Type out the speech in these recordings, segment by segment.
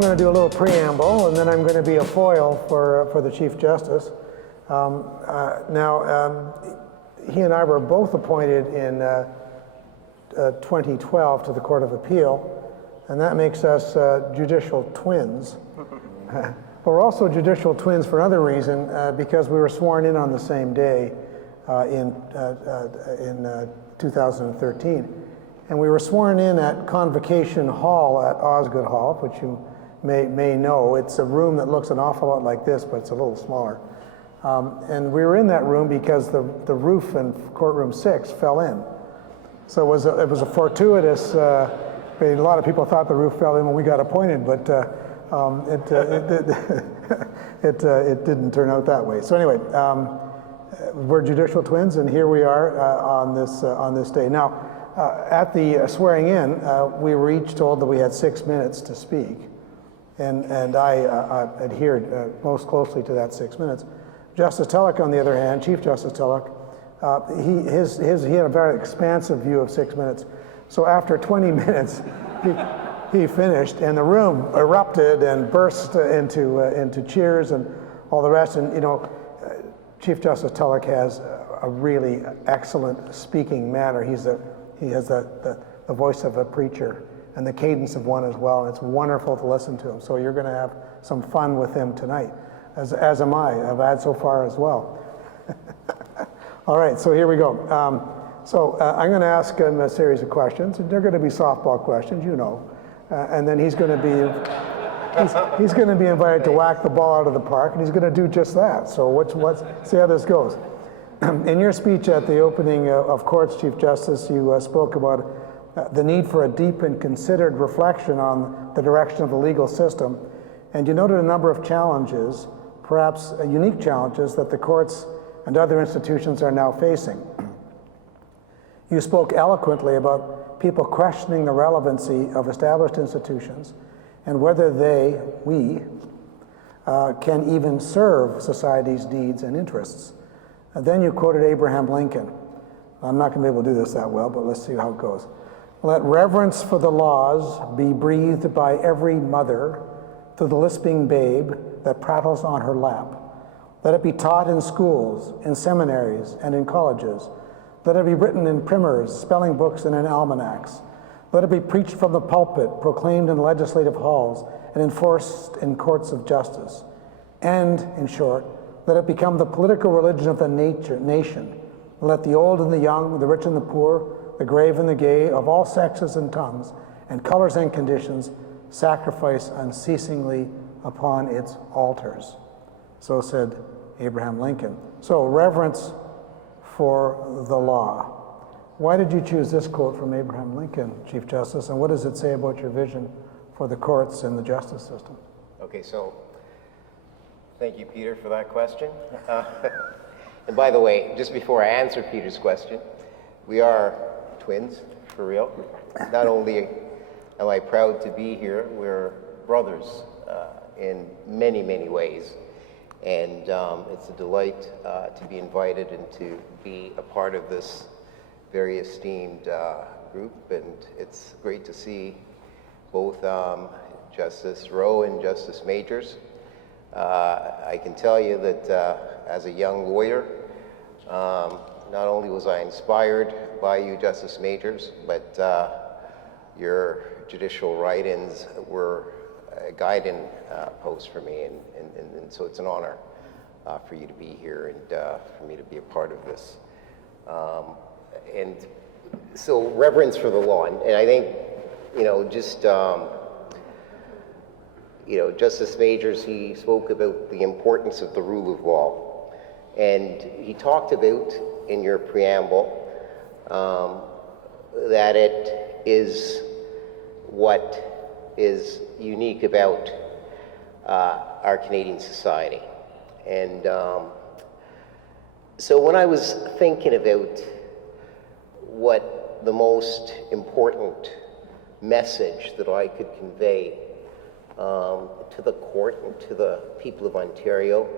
I'm going to do a little preamble, and then I'm going to be a foil for the Chief Justice. He and I were both appointed in 2012 to the Court of Appeal, and that makes us judicial twins. But we're also judicial twins for another reason, because we were sworn in on the same day in 2013. And we were sworn in at Convocation Hall at Osgoode Hall, which you may know. It's a room that looks an awful lot like this, but it's a little smaller. And we were in that room because the roof in courtroom 6 fell in. So it was a fortuitous, a lot of people thought the roof fell in when we got appointed, but it didn't turn out that way. So anyway, we're judicial twins, and here we are on this day. Now, at the swearing in, we were each told that we had 6 minutes to speak, and I adhered most closely to that 6 minutes. Justice Tulloch, on the other hand, Chief Justice Tulloch, he had a very expansive view of 6 minutes. So after 20 minutes, he finished, and the room erupted and burst into cheers and all the rest. And Chief Justice Tulloch has a really excellent speaking manner. He has the voice of a preacher and the cadence of one as well, and it's wonderful to listen to him. So you're going to have some fun with him tonight, as am I. I've had so far as well. All right, so here we go. I'm going to ask him a series of questions, and they're going to be softball questions, and then he's going to be invited to whack the ball out of the park, and he's going to do just that. So see how this goes. In your speech at the opening of courts, Chief Justice, you spoke about the need for a deep and considered reflection on the direction of the legal system, and you noted a number of challenges, perhaps unique challenges, that the courts and other institutions are now facing. You spoke eloquently about people questioning the relevancy of established institutions and whether we can even serve society's needs and interests. And then you quoted Abraham Lincoln. I'm not going to be able to do this that well, but let's see how it goes. Let reverence for the laws be breathed by every mother to the lisping babe that prattles on her lap. Let it be taught in schools, in seminaries, and in colleges. Let it be written in primers, spelling books, and in almanacs. Let it be preached from the pulpit, proclaimed in legislative halls, and enforced in courts of justice. And, in short, let it become the political religion of the nation. Let the old and the young, the rich and the poor, the grave and the gay, of all sexes and tongues, and colors and conditions, sacrifice unceasingly upon its altars. So said Abraham Lincoln. So, reverence for the law. Why did you choose this quote from Abraham Lincoln, Chief Justice, and what does it say about your vision for the courts and the justice system? Okay, so thank you, Peter, for that question. And by the way, just before I answer Peter's question, we are twins, for real. Not only am I proud to be here, we're brothers in many, many ways. And it's a delight to be invited and to be a part of this very esteemed group. And it's great to see both Justice Rowe and Justice Majors. I can tell you that as a young lawyer, not only was I inspired by you, Justice Majors, but your judicial write-ins were a guiding post for me, and so it's an honor for you to be here and for me to be a part of this. And so reverence for the law, and I think, Justice Majors, he spoke about the importance of the rule of law, and he talked about in your preamble that it is what is unique about our Canadian society. And so when I was thinking about what the most important message that I could convey to the court and to the people of Ontario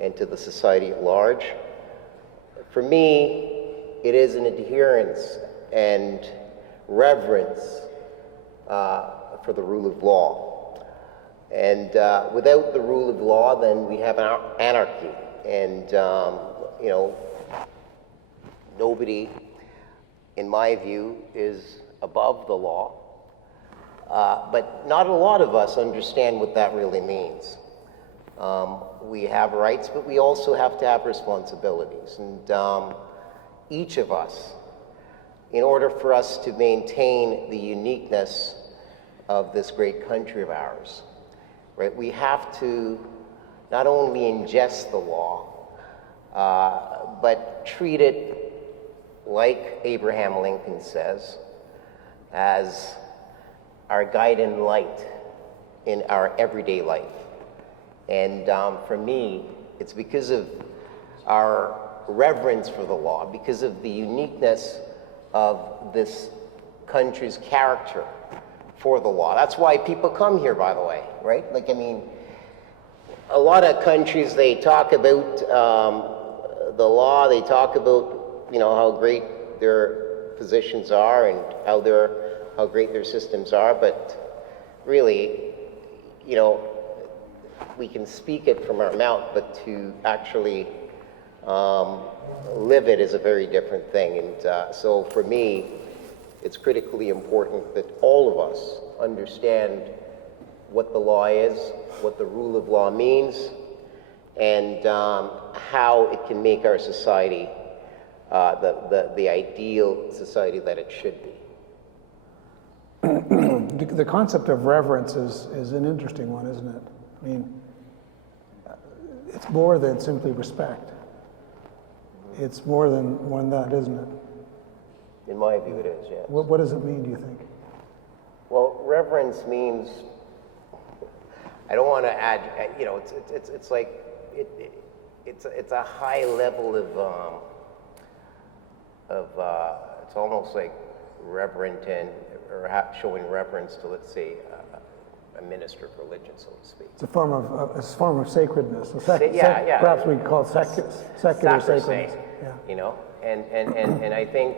and to the society at large, for me, it is an adherence and reverence for the rule of law. And without the rule of law, then we have anarchy. And, you know, nobody, in my view, is above the law. But not a lot of us understand what that really means. We have rights, but we also have to have responsibilities. And each of us, in order for us to maintain the uniqueness of this great country of ours, right, we have to not only ingest the law, but treat it like Abraham Lincoln says, as our guide and light in our everyday life. And for me, it's because of our reverence for the law, because of the uniqueness of this country's character for the law. That's why people come here, by the way, right? Like, I mean, a lot of countries, they talk about the law, they talk about, you know, how great their positions are and how great their systems are, but really, you know, we can speak it from our mouth, but to actually live it is a very different thing. And so for me, it's critically important that all of us understand what the law is, what the rule of law means, and how it can make our society the ideal society that it should be. The concept of reverence is an interesting one, isn't it? I mean, it's more than simply respect. It's more than that, isn't it? In my view, it is, yes. What does it mean, do you think? Well, reverence means, I don't want to add, you know, it's like, it's a high level it's almost like reverent or showing reverence to, let's say, a minister of religion, so to speak. It's a form of sacredness. Yeah. Perhaps we call it secular sacredness. Yeah. You know, and I think,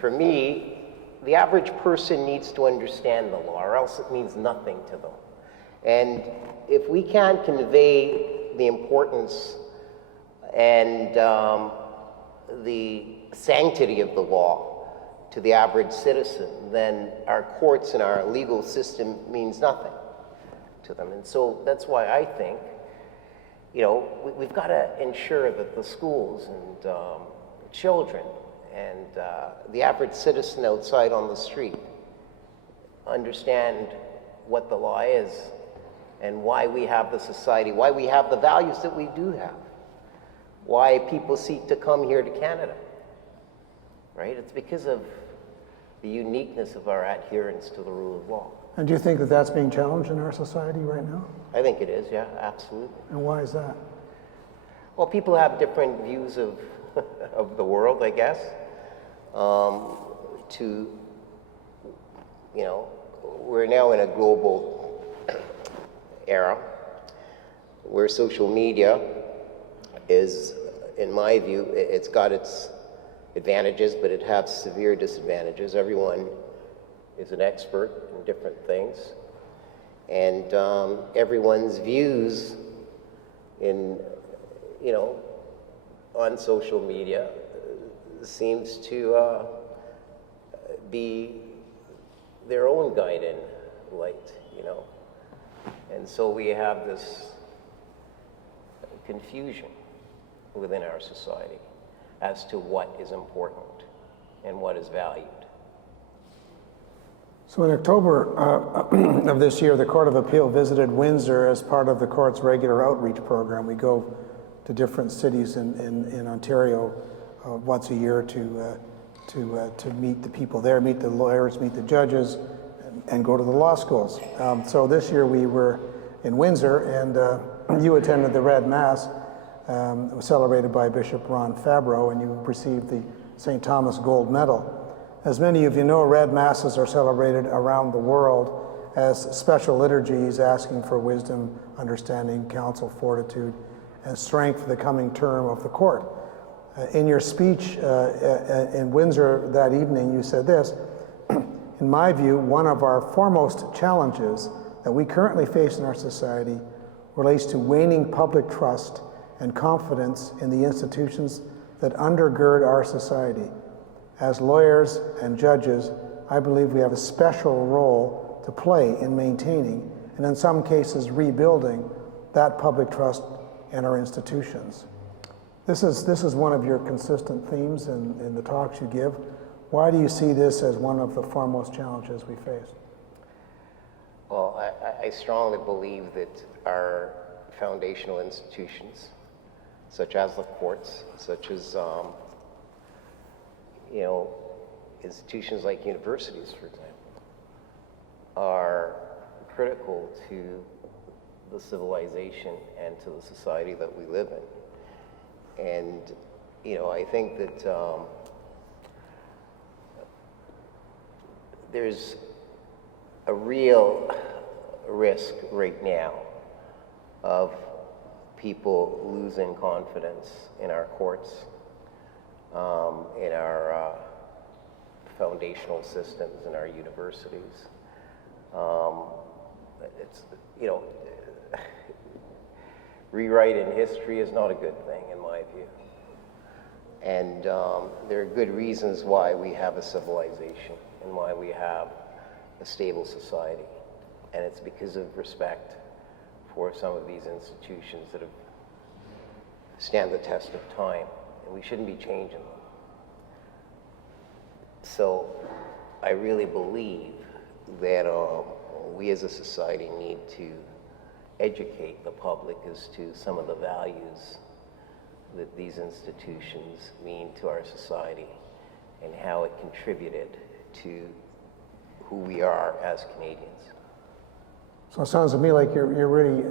for me, the average person needs to understand the law, or else it means nothing to them. And if we can't convey the importance and the sanctity of the law to the average citizen, then our courts and our legal system means nothing to them. And so that's why I think, you know, we've got to ensure that the schools and children and the average citizen outside on the street understand what the law is and why we have the society, why we have the values that we do have, why people seek to come here to Canada, right? It's because of the uniqueness of our adherence to the rule of law. And do you think that that's being challenged in our society right now? I think it is, yeah, absolutely. And why is that? Well, people have different views of of the world, I guess. You know, we're now in a global era where social media is, in my view, it's got its advantages, but it has severe disadvantages. Everyone is an expert in different things, and everyone's views in, you know, on social media seems to be their own guiding light, you know. And so we have this confusion within our society as to what is important and what is valued. So in October of this year, the Court of Appeal visited Windsor as part of the court's regular outreach program. We go to different cities in Ontario once a year to meet the people there, meet the lawyers, meet the judges, and go to the law schools. So this year we were in Windsor, and you attended the Red Mass. It was celebrated by Bishop Ron Fabro, and you received the St. Thomas Gold Medal. As many of you know, Red Masses are celebrated around the world as special liturgies asking for wisdom, understanding, counsel, fortitude, and strength for the coming term of the court. In your speech in Windsor that evening, you said this: in my view, one of our foremost challenges that we currently face in our society relates to waning public trust and confidence in the institutions that undergird our society. As lawyers and judges, I believe we have a special role to play in maintaining, and in some cases rebuilding, that public trust in our institutions. This is one of your consistent themes in the talks you give. Why do you see this as one of the foremost challenges we face? Well, I strongly believe that our foundational institutions, such as the courts, such as institutions like universities, for example, are critical to the civilization and to the society that we live in. And, I think that there's a real risk right now of people losing confidence in our courts, in our foundational systems, in our universities. Rewriting history is not a good thing, in my view. And there are good reasons why we have a civilization and why we have a stable society. And it's because of respect for some of these institutions that have stand the test of time, and we shouldn't be changing them. So I really believe that we as a society need to educate the public as to some of the values that these institutions mean to our society and how it contributed to who we are as Canadians. So it sounds to me like you're really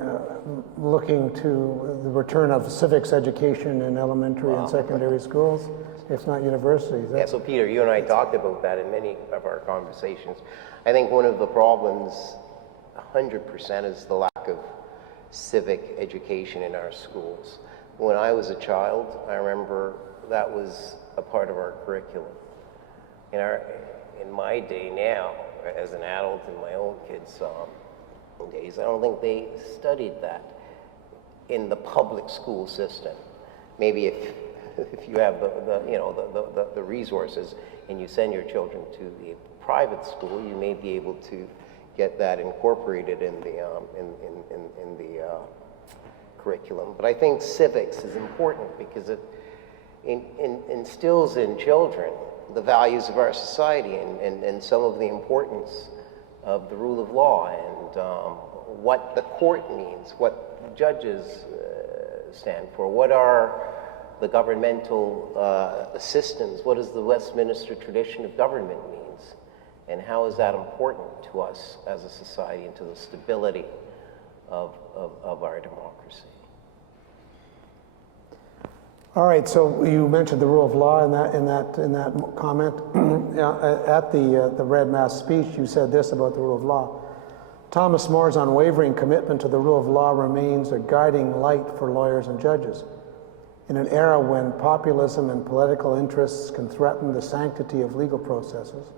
looking to the return of civics education in elementary and secondary schools, if not universities. Yeah, so Peter, you and I talked about that in many of our conversations. I think one of the problems, 100%, is the lack of civic education in our schools. When I was a child, I remember that was a part of our curriculum. In my day now, as an adult in my own kids' days, I don't think they studied that in the public school system. Maybe if you have the resources and you send your children to the private school, you may be able to get that incorporated in the curriculum. But I think civics is important because it instills in children the values of our society and some of the importance of the rule of law and what the court means, what judges stand for, what are the governmental systems, what does the Westminster tradition of government means, and how is that important to us as a society and to the stability of our democracy. All right, so you mentioned the rule of law in that comment. At the Red Mass speech, you said this about the rule of law. Thomas More's unwavering commitment to the rule of law remains a guiding light for lawyers and judges. In an era when populism and political interests can threaten the sanctity of legal processes,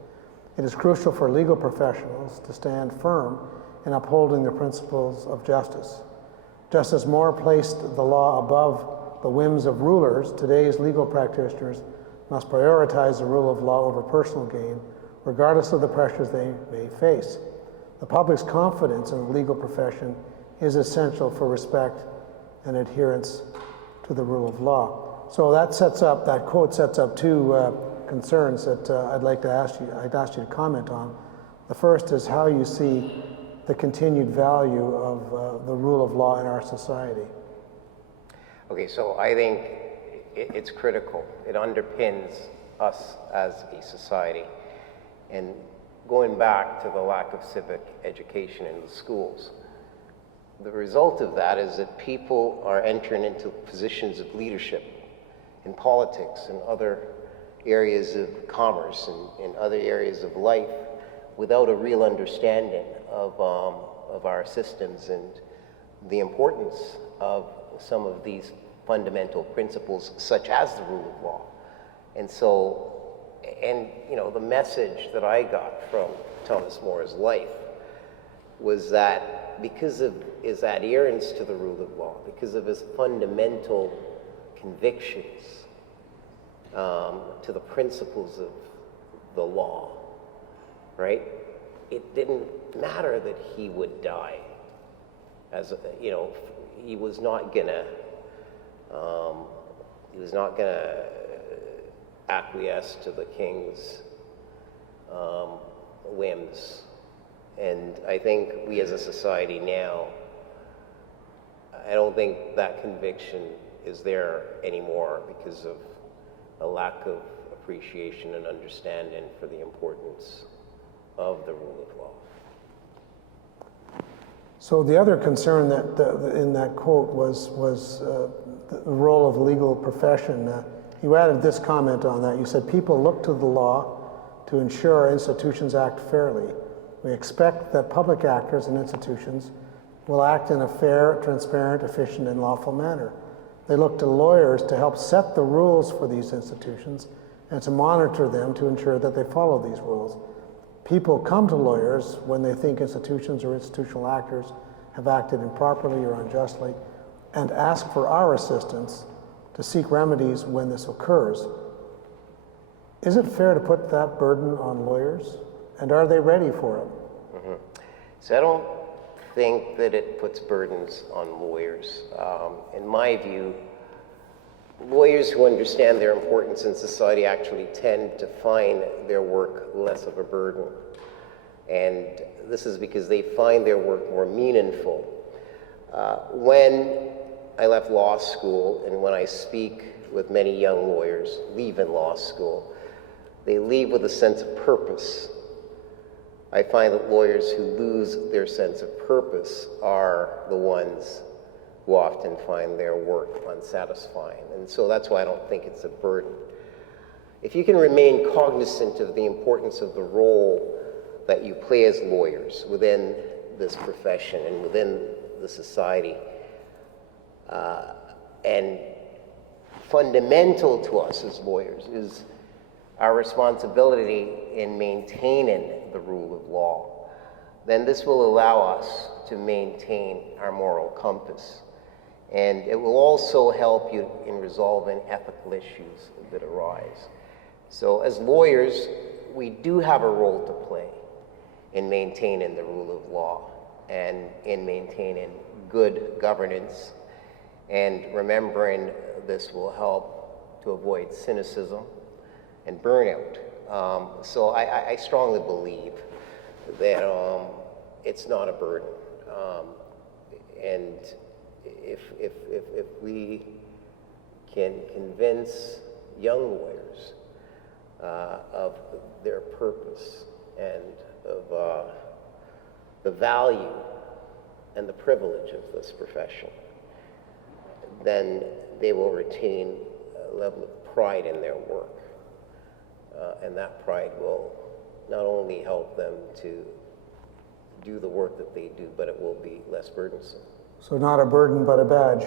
it is crucial for legal professionals to stand firm in upholding the principles of justice. Just as More placed the law above the whims of rulers, today's legal practitioners must prioritize the rule of law over personal gain, regardless of the pressures they may face. The public's confidence in the legal profession is essential for respect and adherence to the rule of law. So that quote sets up two concerns that I'd ask you to comment on. The first is how you see the continued value of the rule of law in our society. Okay, so I think it's critical. It underpins us as a society. And going back to the lack of civic education in the schools, the result of that is that people are entering into positions of leadership in politics and other areas of commerce and in other areas of life without a real understanding of our systems and the importance of some of these fundamental principles, such as the rule of law. And so, the message that I got from Thomas More's life was that because of his adherence to the rule of law, because of his fundamental convictions to the principles of the law, right? It didn't matter that he would die. He was not gonna acquiesce to the king's whims. And I think we as a society now, I don't think that conviction is there anymore because of a lack of appreciation and understanding for the importance of the rule of law. So the other concern in that quote was the role of the legal profession. You added this comment on that. You said, people look to the law to ensure our institutions act fairly. We expect that public actors and institutions will act in a fair, transparent, efficient, and lawful manner. They look to lawyers to help set the rules for these institutions and to monitor them to ensure that they follow these rules. People come to lawyers when they think institutions or institutional actors have acted improperly or unjustly and ask for our assistance to seek remedies when this occurs. Is it fair to put that burden on lawyers? And are they ready for it? Mm-hmm. So I don't think that it puts burdens on lawyers. In my view, lawyers who understand their importance in society actually tend to find their work less of a burden. And this is because they find their work more meaningful. When I left law school and when I speak with many young lawyers leaving law school, they leave with a sense of purpose. I find that lawyers who lose their sense of purpose are the ones who often find their work unsatisfying. And so that's why I don't think it's a burden. If you can remain cognizant of the importance of the role that you play as lawyers within this profession and within the society, and fundamental to us as lawyers is our responsibility in maintaining the rule of law, then this will allow us to maintain our moral compass. And it will also help you in resolving ethical issues that arise. So as lawyers, we do have a role to play in maintaining the rule of law and in maintaining good governance. And remembering this will help to avoid cynicism and burnout. So I strongly believe that it's not a burden. And if we can convince young lawyers of their purpose and of the value and the privilege of this profession, then they will retain a level of pride in their work. And that pride will not only help them to do the work that they do, but it will be less burdensome. So not a burden, but a badge.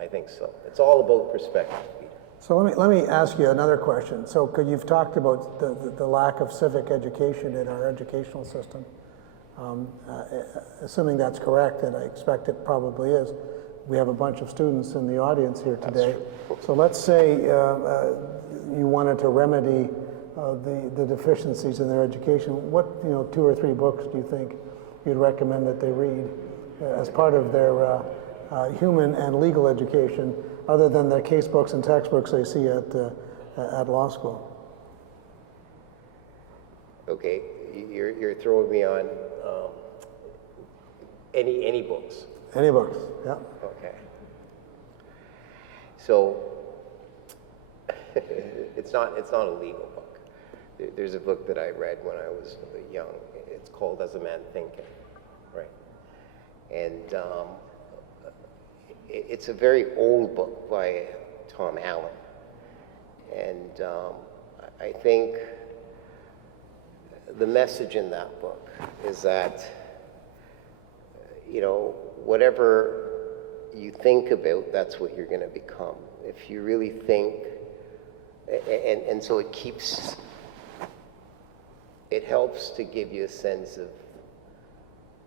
I think so. It's all about perspective, Peter. So let me ask you another question. So because you've talked about the lack of civic education in our educational system. Assuming that's correct, and I expect it probably is, we have a bunch of students in the audience here today. So let's say you wanted to remedy the deficiencies in their education. What 2 or 3 books do you think you'd recommend that they read as part of their human and legal education, other than the case books and textbooks they see at law school? Okay, you're throwing me on any books. Any books, yeah. Okay. So it's not a legal book. There's a book that I read when I was young. It's called As a Man Thinketh, right? And it's a very old book by Tom Allen. And I think the message in that book is that, whatever you think about, that's what you're going to become. If you really think, and so it helps to give you a sense of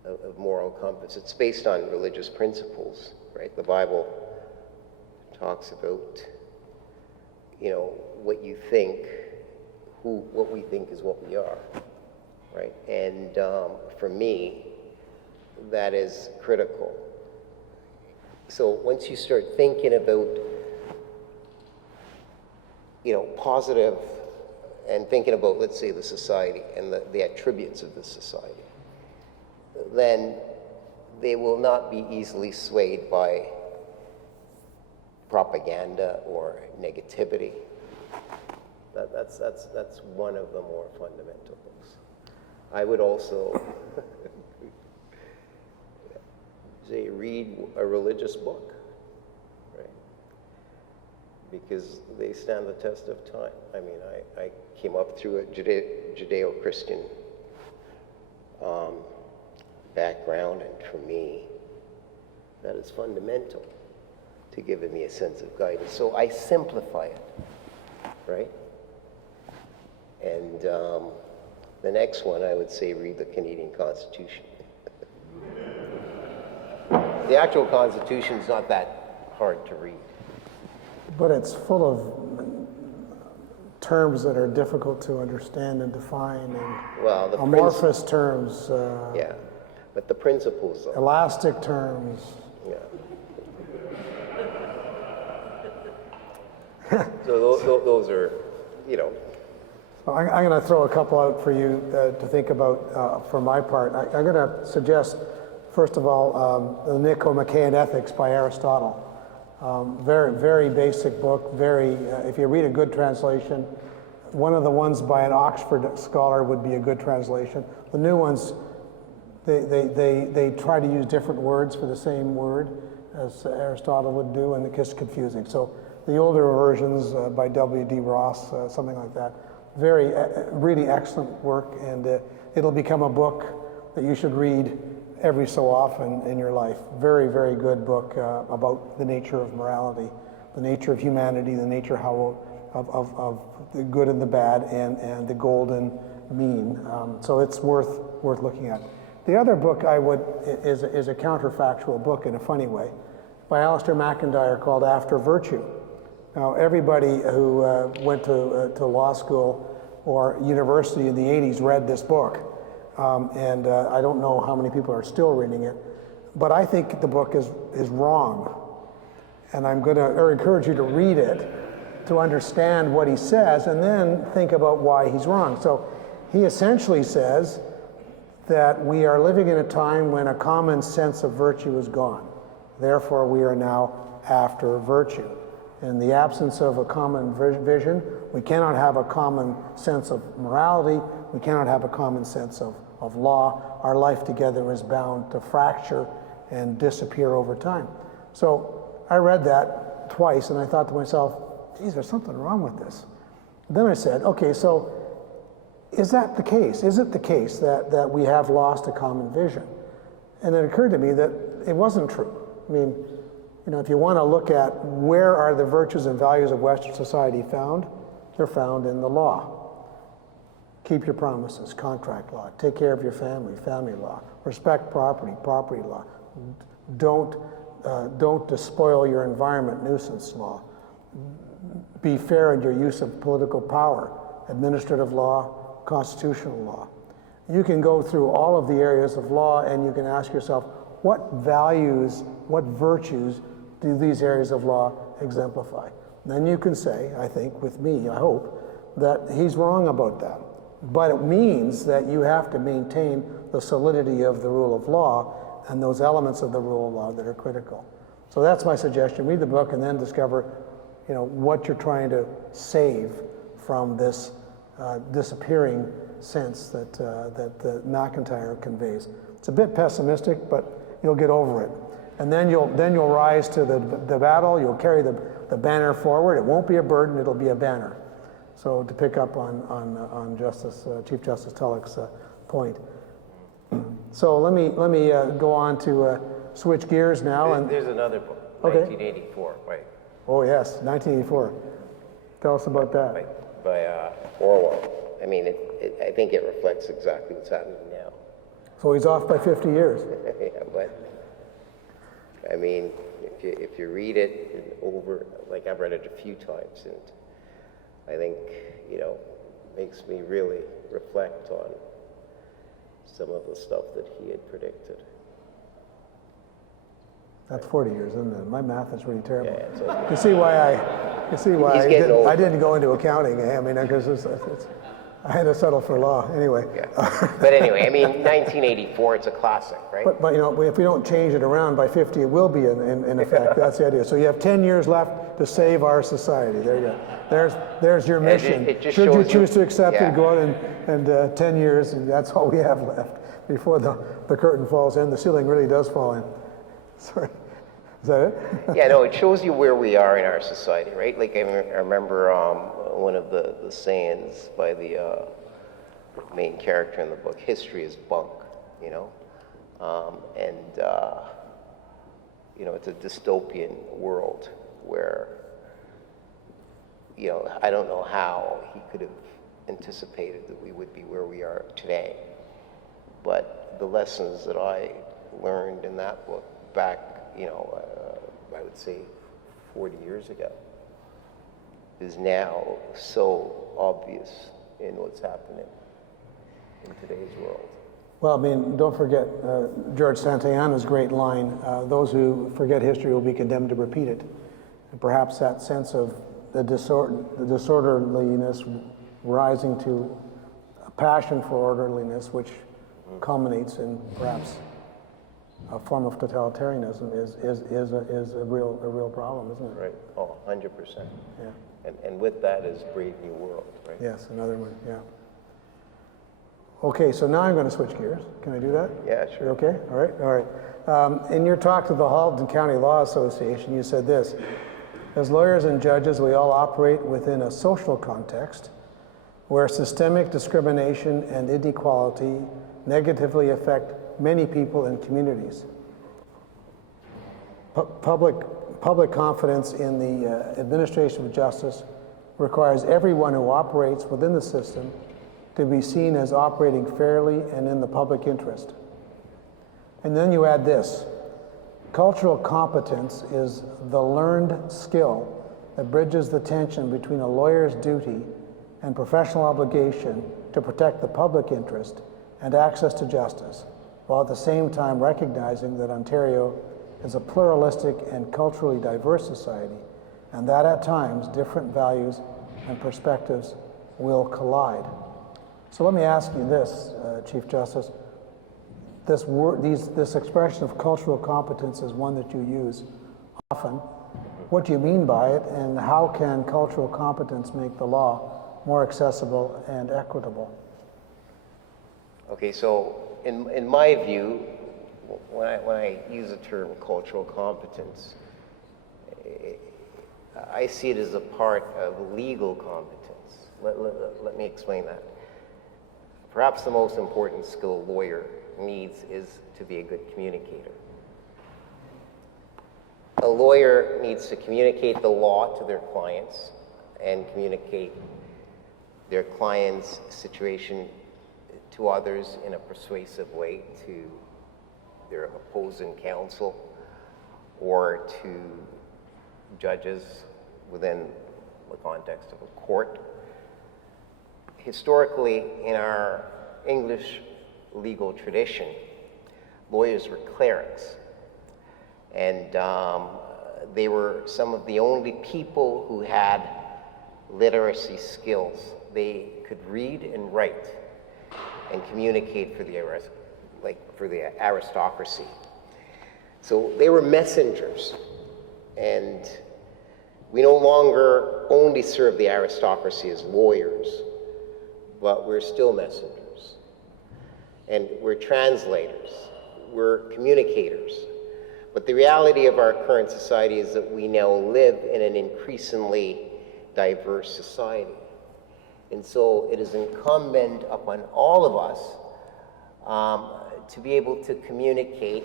of moral compass. It's based on religious principles, right? The Bible talks about, what you think, what we think is what we are, right? And for me, that is critical. So once you start thinking about, positive, and thinking about, let's say, the society and the attributes of the society, then they will not be easily swayed by propaganda or negativity. That's one of the more fundamental books. I would also say read a religious book, right? Because they stand the test of time. I mean, I came up through a Judeo-Christian background, and for me, that is fundamental to giving me a sense of guidance. So I simplify it, right? And the next one, I would say read the Canadian Constitution. The actual Constitution is not that hard to read. But it's full of terms that are difficult to understand and define, and Well, the amorphous terms, yeah, but the principles, though, elastic terms. yeah. So those are, I'm going to throw a couple out for you to think about for my part. I'm going to suggest, first of all, the Nicomachean Ethics by Aristotle. Very, very basic book. Very, if you read a good translation, one of the ones by an Oxford scholar would be a good translation. The new ones, they try to use different words for the same word as Aristotle would do, and it gets confusing. So the older versions by W.D. Ross, something like that, very, really excellent work, and it'll become a book that you should read every so often in your life. Very, very good book about the nature of morality, the nature of humanity, the nature of the good and the bad, and the golden mean. So it's worth looking at. The other book is a counterfactual book in a funny way, by Alistair MacIntyre, called After Virtue. Now, everybody who went to law school or university in the 80s read this book. And I don't know how many people are still reading it, but I think the book is wrong. And I'm going to encourage you to read it to understand what he says, and then think about why he's wrong. So he essentially says that we are living in a time when a common sense of virtue is gone. Therefore, we are now after virtue. In the absence of a common vision, we cannot have a common sense of morality, we cannot have a common sense of law. Our life together is bound to fracture and disappear over time. So I read that twice, and I thought to myself, geez, there's something wrong with this. Then I said, okay, so is that the case? Is it the case that we have lost a common vision? And it occurred to me that it wasn't true. I mean, if you want to look at where are the virtues and values of Western society found, they're found in the law. Keep your promises, contract law. Take care of your family, family law. Respect property, property law. Don't despoil your environment, nuisance law. Be fair in your use of political power, administrative law, constitutional law. You can go through all of the areas of law, and you can ask yourself, what values, what virtues do these areas of law exemplify? Then you can say, I think, with me, I hope, that he's wrong about that. But it means that you have to maintain the solidity of the rule of law and those elements of the rule of law that are critical. So that's my suggestion. Read the book and then discover, what you're trying to save from this disappearing sense that MacIntyre conveys. It's a bit pessimistic, but you'll get over it. And then you'll rise to the battle. You'll carry the banner forward. It won't be a burden. It'll be a banner. So to pick up on Chief Justice Tulloch's point. So let me go on to switch gears now. There's another book, Okay. 1984, right? Oh yes, 1984. Tell us about that. By Orwell. I mean, I think it reflects exactly what's happening now. So he's off by 50 years. Yeah, but I mean, if you read it over, like I've read it a few times, and I think, makes me really reflect on some of the stuff that he had predicted. That's 40 years, isn't it? My math is really terrible. Yeah, it's okay. You see why I didn't go into accounting. I mean, because I had to settle for law anyway. Yeah. But anyway, I mean, 1984, it's a classic, right? But if we don't change it around by 50, it will be in effect. That's the idea. So you have 10 years left to save our society. There you go. There's your mission. Should you choose to accept it, go out and 10 years, and that's all we have left before the curtain falls in. The ceiling really does fall in. Sorry. Is that it? Yeah, no, it shows you where we are in our society, right? Like I remember one of the sayings by the main character in the book, history is bunk, it's a dystopian world where, I don't know how he could have anticipated that we would be where we are today, but the lessons that I learned in that book back, I would say 40 years ago, is now so obvious in what's happening in today's world. Well, I mean, don't forget George Santayana's great line, those who forget history will be condemned to repeat it. And perhaps that sense of the disorderliness rising to a passion for orderliness, which culminates in perhaps a form of totalitarianism is a real problem, isn't it? Right. Oh, 100%. Yeah. And with that is Brave New World, right? Yes, another one, yeah. Okay, so now I'm going to switch gears. Can I do that? Yeah, sure. You okay? All right. In your talk to the Halton County Law Association, you said this: as lawyers and judges, we all operate within a social context where systemic discrimination and inequality negatively affect many people and communities. Public confidence in the administration of justice requires everyone who operates within the system to be seen as operating fairly and in the public interest. And then you add this: cultural competence is the learned skill that bridges the tension between a lawyer's duty and professional obligation to protect the public interest and access to justice, while at the same time recognizing that Ontario is a pluralistic and culturally diverse society, and that at times different values and perspectives will collide. So let me ask you this, Chief Justice. This expression of cultural competence is one that you use often. What do you mean by it, and how can cultural competence make the law more accessible and equitable? Okay, so in my view, when I use the term cultural competence, I see it as a part of legal competence. Let me explain that. Perhaps the most important skill a lawyer needs is to be a good communicator. A lawyer needs to communicate the law to their clients and communicate their client's situation to others in a persuasive way, to their opposing counsel or to judges within the context of a court. Historically, in our English legal tradition, lawyers were clerics, and they were some of the only people who had literacy skills. They could read and write and communicate for the aristocracy. So they were messengers, and we no longer only serve the aristocracy as lawyers, but we're still messengers. And we're translators, we're communicators. But the reality of our current society is that we now live in an increasingly diverse society. And so it is incumbent upon all of us to be able to communicate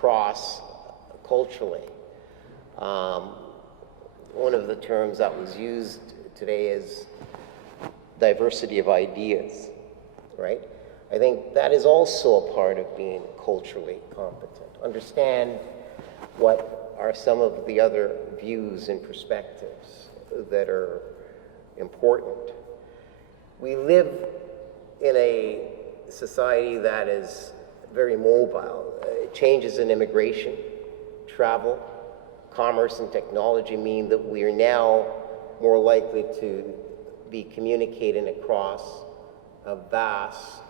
cross-culturally. One of the terms that was used today is diversity of ideas, right? I think that is also a part of being culturally competent. Understand what are some of the other views and perspectives that are important. We live in a society that is very mobile. Changes in immigration, travel, commerce, and technology mean that we are now more likely to be communicating across a vast,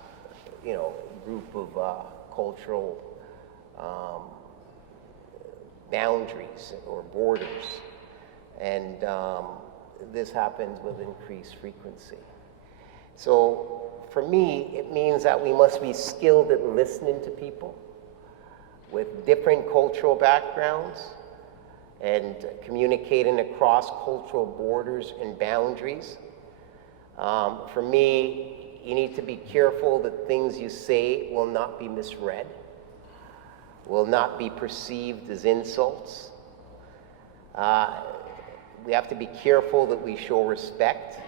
group of cultural boundaries or borders, and this happens with increased frequency. So for me, it means that we must be skilled at listening to people with different cultural backgrounds and communicating across cultural borders and boundaries. For me, you need to be careful that things you say will not be misread, will not be perceived as insults. We have to be careful that we show respect.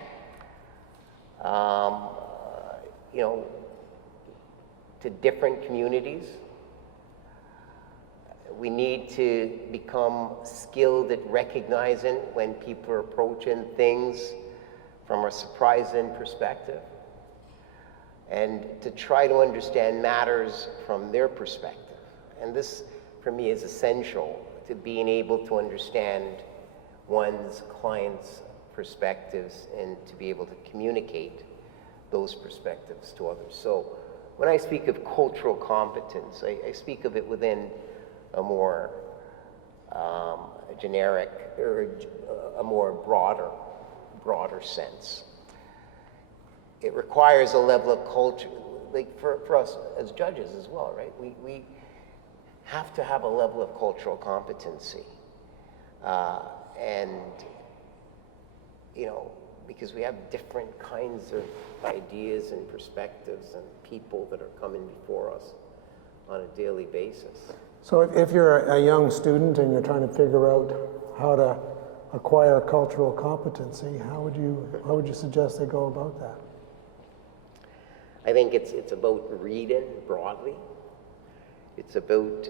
To different communities. We need to become skilled at recognizing when people are approaching things from a surprising perspective, and to try to understand matters from their perspective. And this, for me, is essential to being able to understand one's client's perspectives and to be able to communicate those perspectives to others. So when I speak of cultural competence, I speak of it within a more generic or a more broader sense. It requires a level of culture, like for us as judges as well, right? We have to have a level of cultural competency. Because we have different kinds of ideas and perspectives and people that are coming before us on a daily basis. So if you're a young student and you're trying to figure out how to acquire cultural competency, how would you suggest they go about that? I think it's about reading broadly. It's about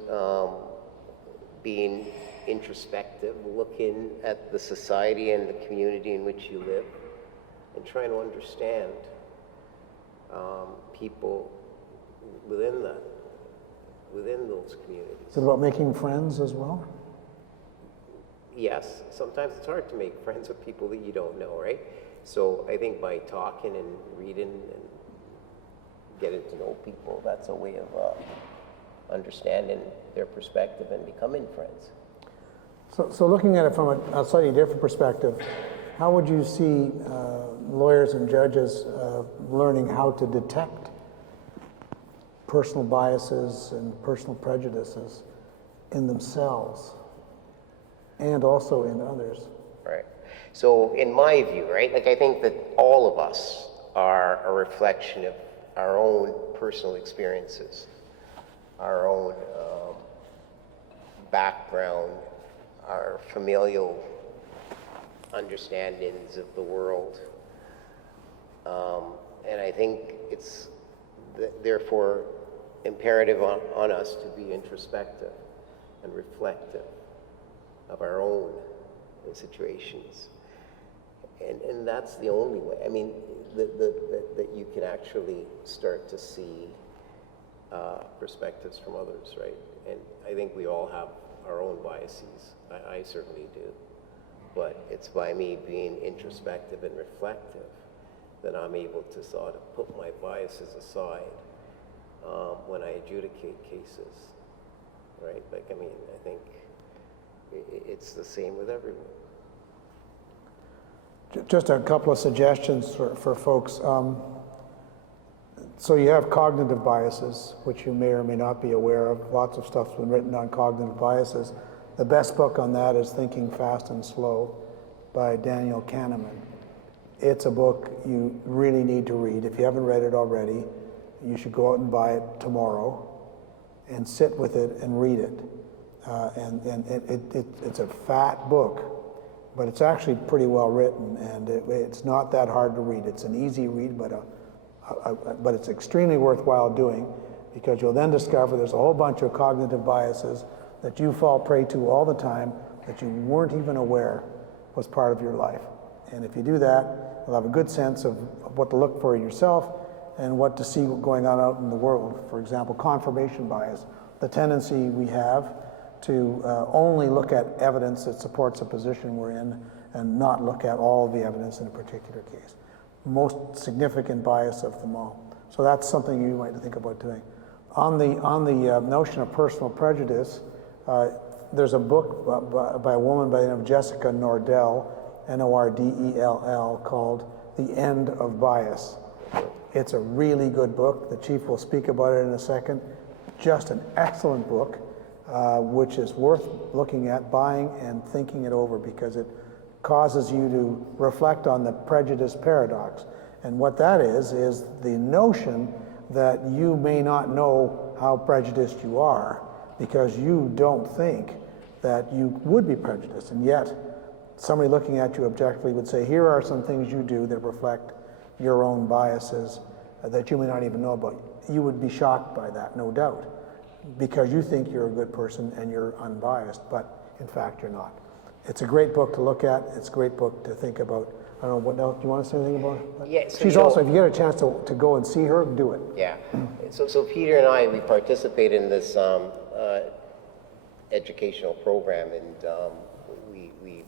being introspective, looking at the society and the community in which you live, and trying to understand people within those communities. Is it about making friends as well? Yes, sometimes it's hard to make friends with people that you don't know, right? So I think by talking and reading and getting to know people, that's a way of understanding their perspective and becoming friends. So looking at it from a slightly different perspective, how would you see lawyers and judges learning how to detect personal biases and personal prejudices in themselves and also in others? Right. So in my view, right, I think that all of us are a reflection of our own personal experiences, our own background, our familial understandings of the world. And I think it's therefore imperative on us to be introspective and reflective of our own situations. And that's the only way. I mean, that you can actually start to see perspectives from others, right? And I think we all have our own biases. I certainly do. But it's by me being introspective and reflective that I'm able to sort of put my biases aside when I adjudicate cases, right? Like, I mean, I think it's the same with everyone. Just a couple of suggestions for folks. So you have cognitive biases, which you may or may not be aware of. Lots of stuff's been written on cognitive biases. The best book on that is Thinking Fast and Slow by Daniel Kahneman. It's a book you really need to read. If you haven't read it already, you should go out and buy it tomorrow and sit with it and read it. It's a fat book, but it's actually pretty well written, and it's not that hard to read. It's an easy read, but but it's extremely worthwhile doing, because you'll then discover there's a whole bunch of cognitive biases that you fall prey to all the time that you weren't even aware was part of your life. And if you do that, you'll have a good sense of what to look for in yourself and what to see going on out in the world. For example, confirmation bias, the tendency we have to only look at evidence that supports a position we're in and not look at all the evidence in a particular case. Most significant bias of them all. So that's something you might think about doing. On the notion of personal prejudice, there's a book by a woman by the name of Jessica Nordell, Nordell, called The End of Bias. It's a really good book. The Chief will speak about it in a second. Just an excellent book, which is worth looking at, buying, and thinking it over, because it causes you to reflect on the prejudice paradox. And what that is the notion that you may not know how prejudiced you are because you don't think that you would be prejudiced. And yet, somebody looking at you objectively would say, here are some things you do that reflect your own biases that you may not even know about. You would be shocked by that, no doubt, because you think you're a good person and you're unbiased, but in fact you're not. It's a great book to look at. It's a great book to think about. I don't know, what else, do you want to say anything about it? Yeah, so she's also, if you get a chance to go and see her, do it. Yeah. So Peter and I, we participate in this educational program, and we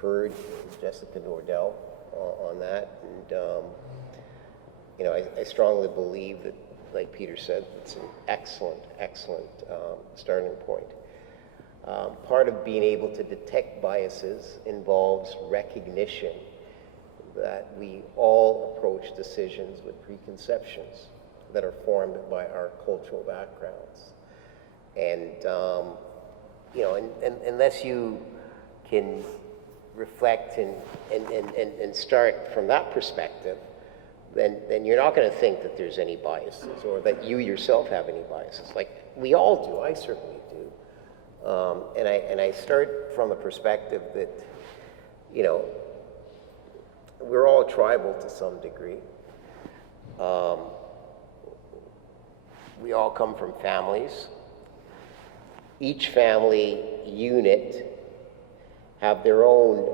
heard Jessica Nordell on that, and you know, I strongly believe that, like Peter said, it's an excellent starting point. Part of being able to detect biases involves recognition that we all approach decisions with preconceptions that are formed by our cultural backgrounds. And, you know, and unless you can reflect and start from that perspective, then you're not going to think that there's any biases or that you yourself have any biases. Like, we all do, I certainly do. And I start from the perspective that, you know, we're all tribal to some degree. We all come from families. Each family unit have their own,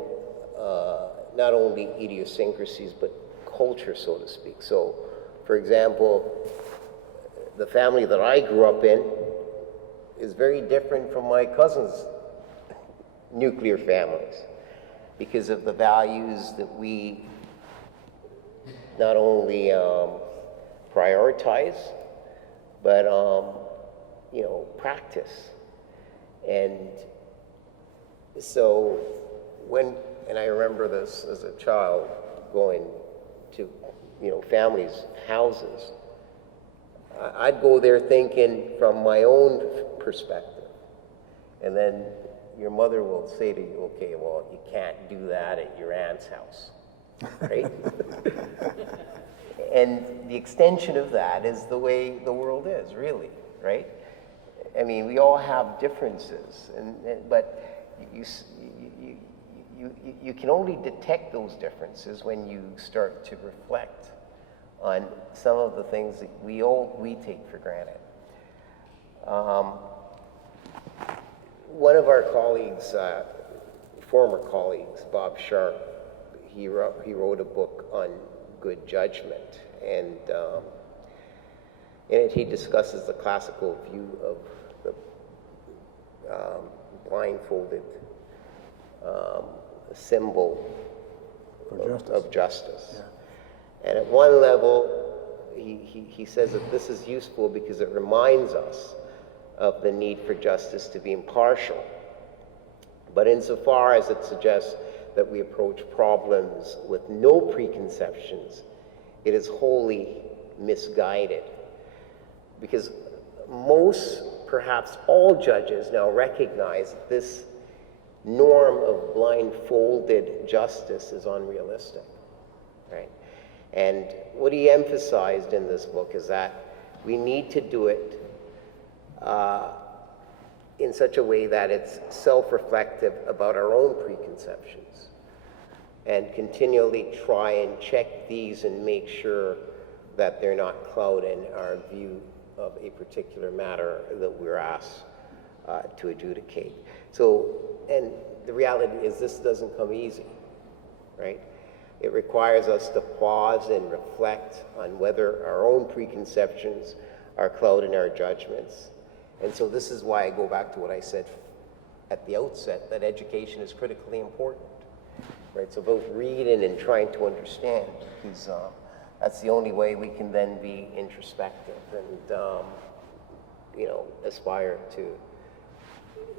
not only idiosyncrasies, but culture, so to speak. So, for example, the family that I grew up in is very different from my cousin's nuclear families because of the values that we not only prioritize, but you know, practice. And so and I remember this as a child going to, you know, families' houses, I'd go there thinking from my own perspective. And then your mother will say to you, okay, well, you can't do that at your aunt's house, right? And the extension of that is the way the world is, really, right? I mean, we all have differences, but you can only detect those differences when you start to reflect on some of the things that we take for granted. One of our colleagues, former colleagues, Bob Sharp, he wrote a book on good judgment, and in it he discusses the classical view of the blindfolded symbol of justice. Yeah. And at one level, he says that this is useful because it reminds us of the need for justice to be impartial. But insofar as it suggests that we approach problems with no preconceptions, it is wholly misguided. Because most, perhaps all judges now recognize that this norm of blindfolded justice is unrealistic, right? And what he emphasized in this book is that we need to do it in such a way that it's self-reflective about our own preconceptions. and continually try and check these and make sure that they're not clouding our view of a particular matter that we're asked to adjudicate. So, and the reality is this doesn't come easy, right? It requires us to pause and reflect on whether our own preconceptions are clouding our judgments. And so this is why I go back to what I said at the outset, that education is critically important, right? It's about reading and trying to understand, because that's the only way we can then be introspective and, aspire to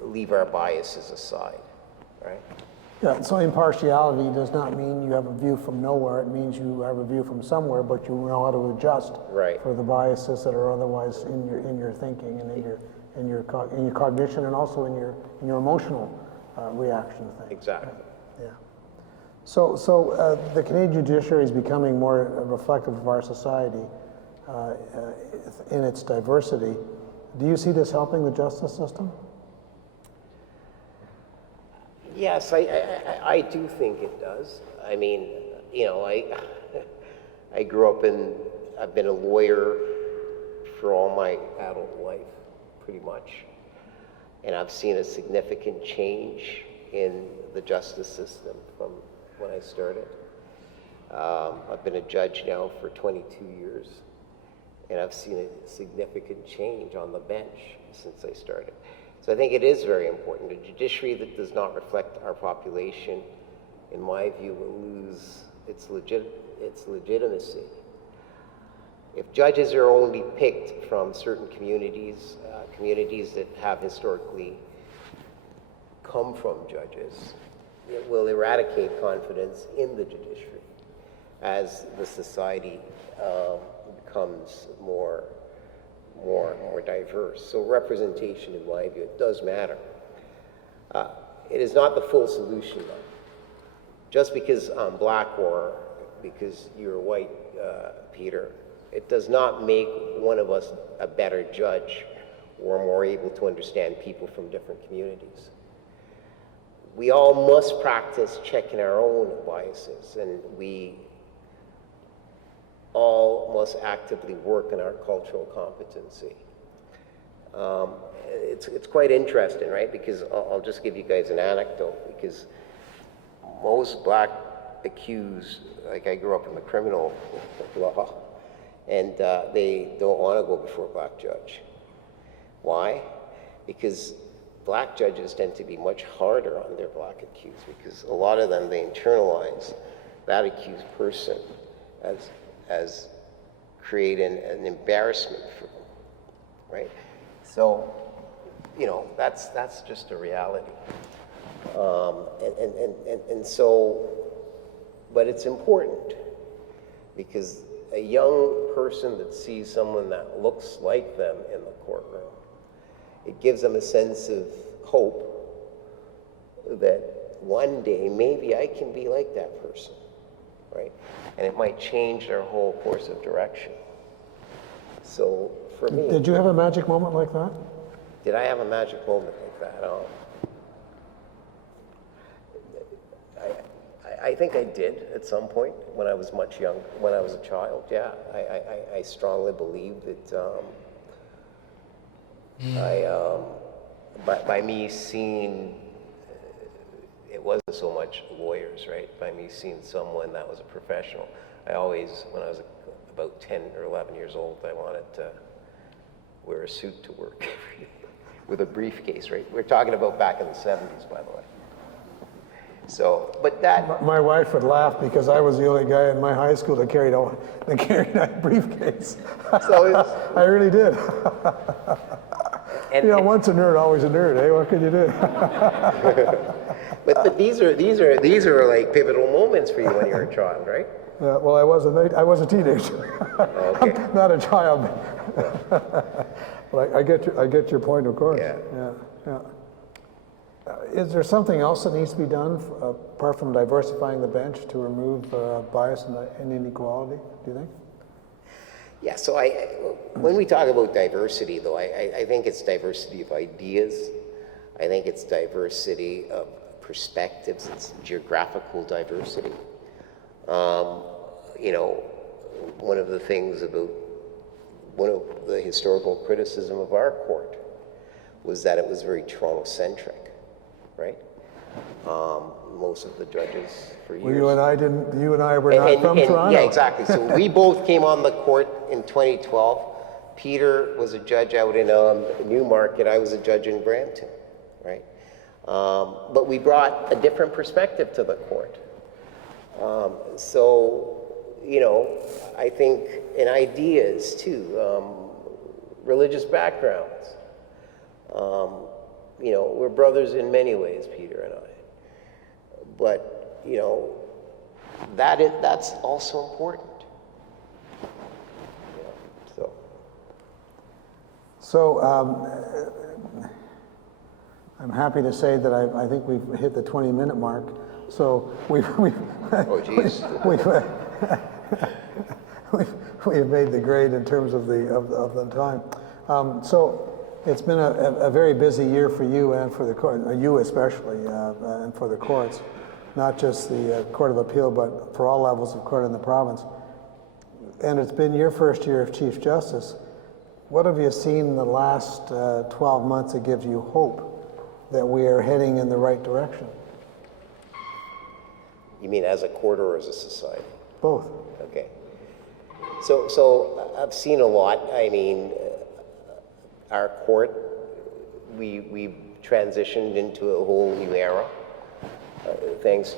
leave our biases aside, right? Yeah, so impartiality does not mean you have a view from nowhere. It means you have a view from somewhere, but you know how to adjust for the biases that are otherwise in your thinking and in your cognition, and also in your emotional reaction to things. Exactly. Right? Yeah. So the Canadian judiciary is becoming more reflective of our society in its diversity. Do you see this helping the justice system? Yes, I do think it does. I mean, I grew up I've been a lawyer for all my adult life, pretty much. And I've seen a significant change in the justice system from when I started. I've been a judge now for 22 years, and I've seen a significant change on the bench since I started. So I think it is very important. A judiciary that does not reflect our population, in my view, will lose its legitimacy. If judges are only picked from certain communities, communities that have historically come from judges, it will eradicate confidence in the judiciary as the society becomes more diverse. So representation, in my view, it does matter. It is not the full solution, though. Just because I'm black or because you're white, Peter, it does not make one of us a better judge or more able to understand people from different communities. We all must practice checking our own biases, and we all must actively work on our cultural competency. It's quite interesting, right? Because I'll just give you guys an anecdote, because most black accused, like I grew up in the criminal law, and they don't want to go before a black judge. Why? Because black judges tend to be much harder on their black accused, because a lot of them, they internalize that accused person as creating an embarrassment for them, right? So, that's just a reality. And so, but it's important, because a young person that sees someone that looks like them in the courtroom, it gives them a sense of hope that one day maybe I can be like that person, right? And it might change their whole course of direction. So for me... Did you have a magic moment like that? Did I have a magic moment like that? I think I did at some point when I was much younger, when I was a child, yeah. I strongly believe that by me seeing, it wasn't so much lawyers, right? By me seeing someone that was a professional. I always, when I was about 10 or 11 years old, I wanted to wear a suit to work every day with a briefcase, right? We're talking about back in the 70s, by the way. So, but that... My wife would laugh because I was the only guy in my high school that carried a briefcase. So I really did. And once a nerd, always a nerd, eh? What can you do? But these are like pivotal moments for you when you're a child, right? Yeah, well, I was a teenager. Okay. Not a child. But I get your point, of course. Yeah. Is there something else that needs to be done apart from diversifying the bench to remove bias and inequality, do you think? Yeah, so when we talk about diversity, though, I think it's diversity of ideas. I think it's diversity of perspectives, its geographical diversity. One of the things about one of the historical criticism of our court was that it was very Toronto-centric, right? Most of the judges for years. Well, you and I were not from Toronto. Yeah, exactly. So we both came on the court in 2012. Peter was a judge out in Newmarket. I was a judge in Brampton, right? But we brought a different perspective to the court. I think, and ideas too, religious backgrounds. We're brothers in many ways, Peter and I. But, that's also important. So I'm happy to say that I think we've hit the 20-minute mark. So we've made the grade in terms of the time. So it's been a very busy year for you and for the court, you especially, and for the courts, not just the Court of Appeal, but for all levels of court in the province. And it's been your first year of Chief Justice. What have you seen in the last 12 months that gives you hope that we are heading in the right direction? You mean as a court or as a society? Both. Okay. So I've seen a lot. I mean, our court, we transitioned into a whole new era. Thanks,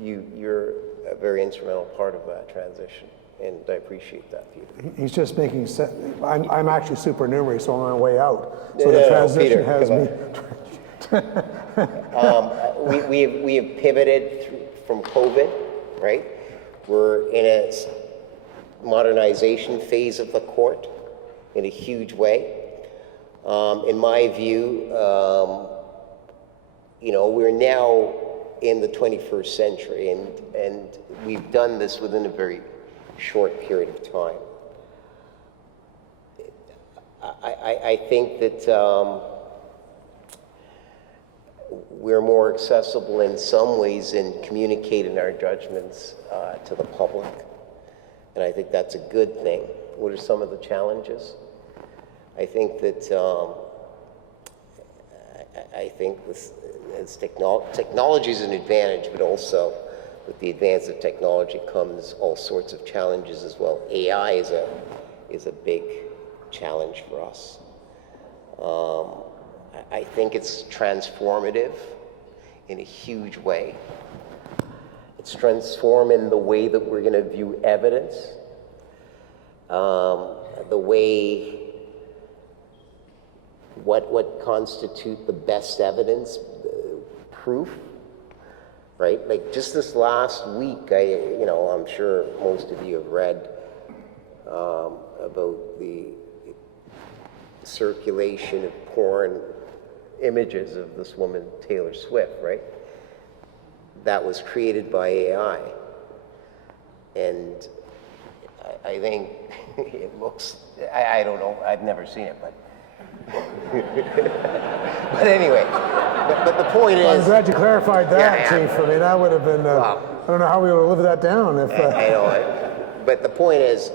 you're a very instrumental part of that transition, and I appreciate that, Peter. He's just making sense. I'm actually supernumerary, so I'm on my way out. So the transition Peter, has me. We have pivoted from COVID, right? We're in a modernization phase of the court in a huge way. In my view, we're now in the 21st century, and we've done this within a very short period of time. I think that we're more accessible in some ways in communicating our judgments to the public, and I think that's a good thing. What are some of the challenges? I think that technology is an advantage, but also with the advance of technology comes all sorts of challenges as well. AI is a big challenge for us. I think it's transformative in a huge way. It's transforming the way that we're going to view evidence, the way what constitute the best evidence, proof, right? Like just this last week, I'm sure most of you have read about the circulation of porn images of this woman, Taylor Swift, right? That was created by AI. And I think it looks, I don't know, I've never seen it, but but anyway, but the point is... I'm glad you clarified that, Chief. I mean, that would have been, I don't know how we would have lived that down if... I know it. But the point is,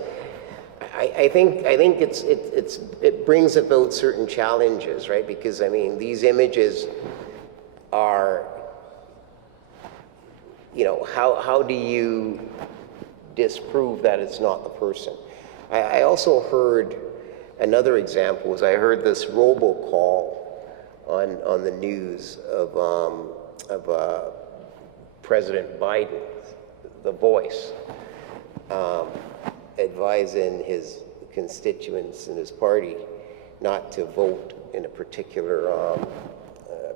I think it brings about certain challenges, right? Because, I mean, these images are, how do you disprove that it's not the person? I also heard... Another example was I heard this robocall on the news of President Biden, the Voice, advising his constituents in his party not to vote in a particular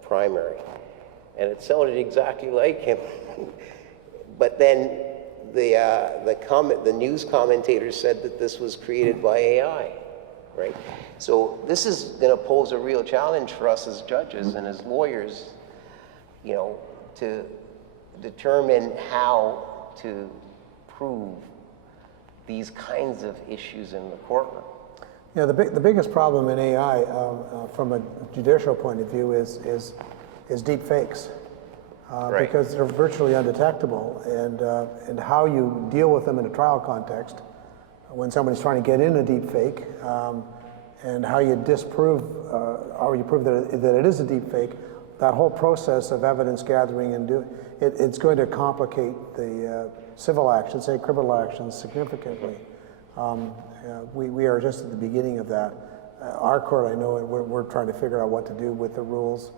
primary, and it sounded exactly like him. But then the news commentator said that this was created by AI. Right? So this is going to pose a real challenge for us as judges and as lawyers, to determine how to prove these kinds of issues in the courtroom. Yeah, the biggest problem in AI from a judicial point of view is deep fakes. Right. because they're virtually undetectable, and how you deal with them in a trial context when somebody's trying to get in a deep fake, and how you disprove, or you prove that it is a deep fake, that whole process of evidence gathering and it's going to complicate the civil actions, say criminal actions, significantly. We are just at the beginning of that. Our court, I know, we're trying to figure out what to do with the rules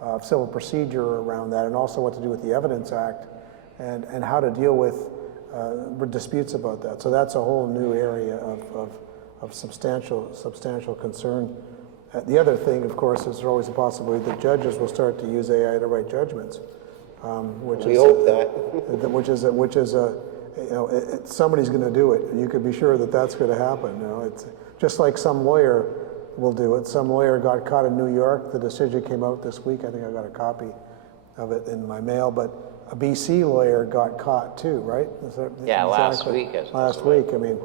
of civil procedure around that, and also what to do with the Evidence Act, and how to deal with disputes about that. So that's a whole new area of substantial concern. The other thing, of course, is there's always a possibility that judges will start to use AI to write judgments. We hope that. Which is somebody's going to do it. You could be sure that that's going to happen. It's just like some lawyer will do it. Some lawyer got caught in New York. The decision came out this week. I think I got a copy of it in my mail. But a BC lawyer got caught too, right? Yeah, last week. Last week. I mean,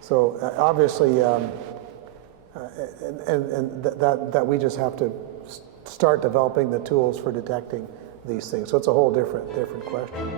so obviously, and that we just have to start developing the tools for detecting these things. So it's a whole different question.